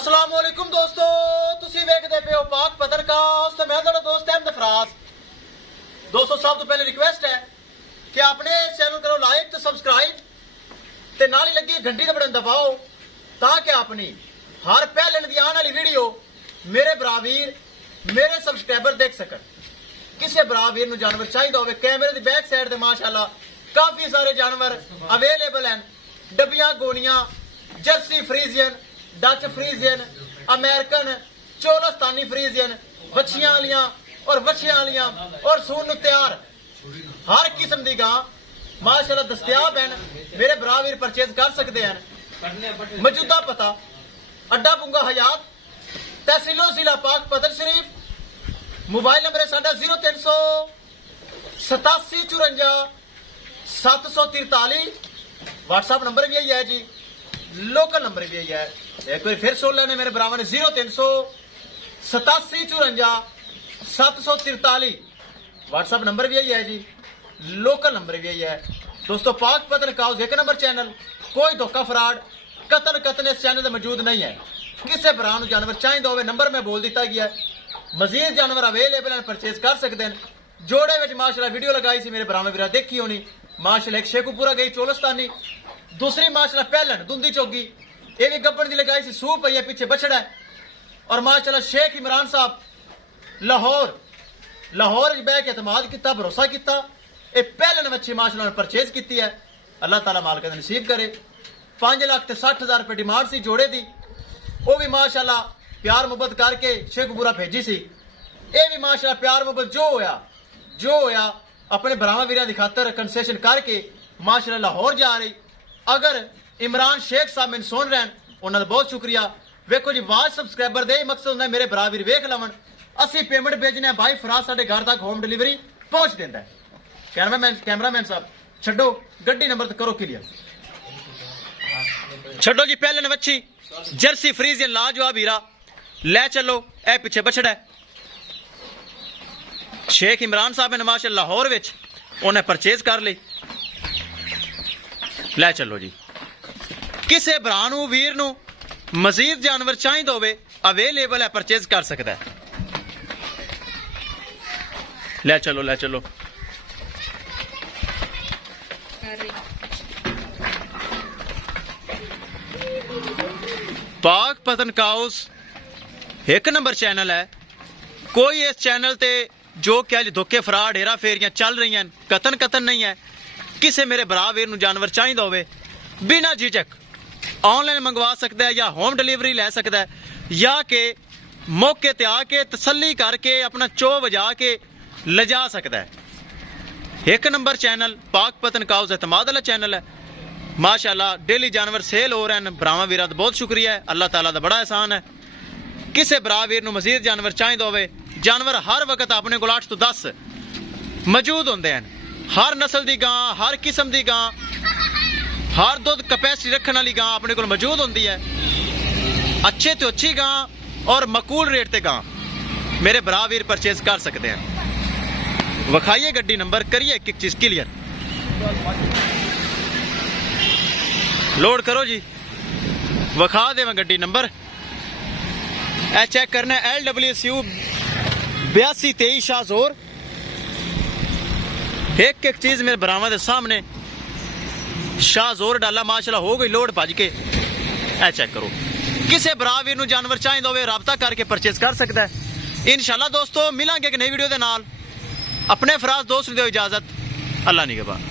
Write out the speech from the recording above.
अस्सलाम वालेकुम दोस्तों, तुसी वेखदे पे हो पाक पत्रकास्ट ते मैं तुहाडा दोस्त अहमद फराज। दोस्तों सब तो पहले रिक्वेस्ट है कि अपने चैनल करो लाइक ते सब्सक्राइब ते नाल ही लगी घंटी दे बटन दबाओ ताकि अपनी हर पहले दी आने वाली वीडियो मेरे बरावीर मेरे सब्सक्राइबर देख सकन। किसी बरावीर नूं जानवर चाहिए होवे, कैमरे दी बैक साइड ते माशाअल्लाह काफी सारे जानवर अवेलेबल हैं। डबियां गोनियां, Jersey Friesian, Dutch Friesian, American, Cholistani Friesian, वछियां वालियां और वछियां वालियां और सून तैयार हर किस्म दी गां माशाअल्लाह दस्तयाब हैं। मेरे बरावीर परचेज कर सकते हैं। मौजूदा पता अड्डा बुंगा हयात, तहसीलो जिला पाक पतन शरीफ। मोबाइल नंबर है साडा 0300 87 54 743। व्हाट्सएप नंबर भी यही है जी, लोकल नंबर भी यही है। एक बार फिर सुन लेने मेरे बराबर ने 0300 87 54 743। व्हाट्सएप नंबर भी यही है जी, लोकल नंबर भी यही है। दोस्तों पाक पतन काउज एक नंबर चैनल, कोई धोखा फ्रॉड कतन इस चैनल में मौजूद नहीं है। किसी भरा जानवर चाहिए हो नंबर में बोल दिता गया है। मजीद जानवर अवेलेबल हैं, परचेज कर सकते हैं। जोड़े में माशाल्लाह वीडियो लगाई सी मेरे भरावां वीरा देखी होनी। माशाल्लाह एक शेखुपुरा गई चोलस्तानी, दूसरी माशाल्लाह पहलन दुंदी चौगी, ये भी गब्बड़ दी लगाई सी सूप है, पीछे बछड़ा है। और माशाल्लाह शेख इमरान साहब लाहौर बह के एतमाद किया, भरोसा किया। ये पहलन मच्छी माशाल्लाह परचेज की है। अल्लाह ताला मालिक दा नसीब करे। 5,60,000 रुपए डिमांड सी जोड़े दी, वो भी माशाल्लाह प्यार मुहब्बत करके शेखपुरा भेजी सी। ये भी माशाल्लाह प्यार मुहब्बत जो होया अपने भरावां वीरां दी खातर कंसेशन करके माशाल्लाह लाहौर जा रही। अगर इमरान शेख साहब मैंने सुन रहे हैं, उन्होंने बहुत शुक्रिया। वेखो जी वाज सब्सक्राइबर दे मकसद होंदा मेरे भरा वीर वेख लवन, असी पेमेंट भेजने भाई फराज साडे घर तक होम डिलीवरी पहुंच देंदा है। कैमरामैन साहब छड्डो गड्डी नंबर तो करो क्लियर। छड्डो जी पहले नवच्छी जर्सी फ्रीजियन लाजवाब हीरा ले चलो। ए पीछे बछड़ा है। शेख इमरान साहब ने माशाअल्लाह लाहौर विच उन्हें परचेज कर ली। ले चलो जी। किसी भरा नूं वीर नूं मजीद जानवर चाहिए होवे अवेलेबल है, परचेज कर सकता है। ले चलो। पाक पतन काउस एक नंबर चैनल है। कोई इस चैनल ते जो क्या धोखे फ्रॉड हेरा फेरियां चल रही हैं, कतन नहीं है। किसी मेरे भरा वीर नूं जानवर चाहिए होवे बिना झिझक ऑनलाइन मंगवा सकता है, या होम डिलीवरी ले सकता है, या के मौके ते आके तसल्ली करके अपना चो वजा के ले जा सकता है। एक नंबर चैनल पाक पतन काउस एतमाद वाला चैनल है। माशाल्लाह डेली जानवर सेल हो रहे हैं। भरावां वीरां दा बहुत शुक्रिया है, अल्लाह ताला दा बड़ा एहसान है। किसी भरा वीर नूं मजीद जानवर चाहिए होवे, जानवर हर वक्त अपने कोल 8 तो 10 मौजूद होंदे हैं। हर नस्ल दी गां, हर किस्म दी गां, हर दुध कैपेसिटी रखने वाली गां अपने को मौजूद होती है। अच्छे तो अच्छी गां और मकूल रेट ते गां मेरे भरा वीर परचेज कर सकते हैं। विखाइए गड्डी नंबर, करिए एक चीज क्लियर। लोड करो जी, विखा दे मैं गड्डी नंबर। ए चेक करना LWSU 8223 शाहजोर। एक चीज मेरे भरावां दे सामने शाहजोर डाला माशाल्लाह हो गई लोड भज के। ए चेक करो। किसी भरा वीर नूं जानवर चाहिए होवे राबता करके परचेज कर सकता है। इंशाल्लाह दोस्तों मिलांगे एक नई वीडियो दे नाल। अपने फराज दोस्त नूं दिओ इजाजत। अल्लाह निगहबान।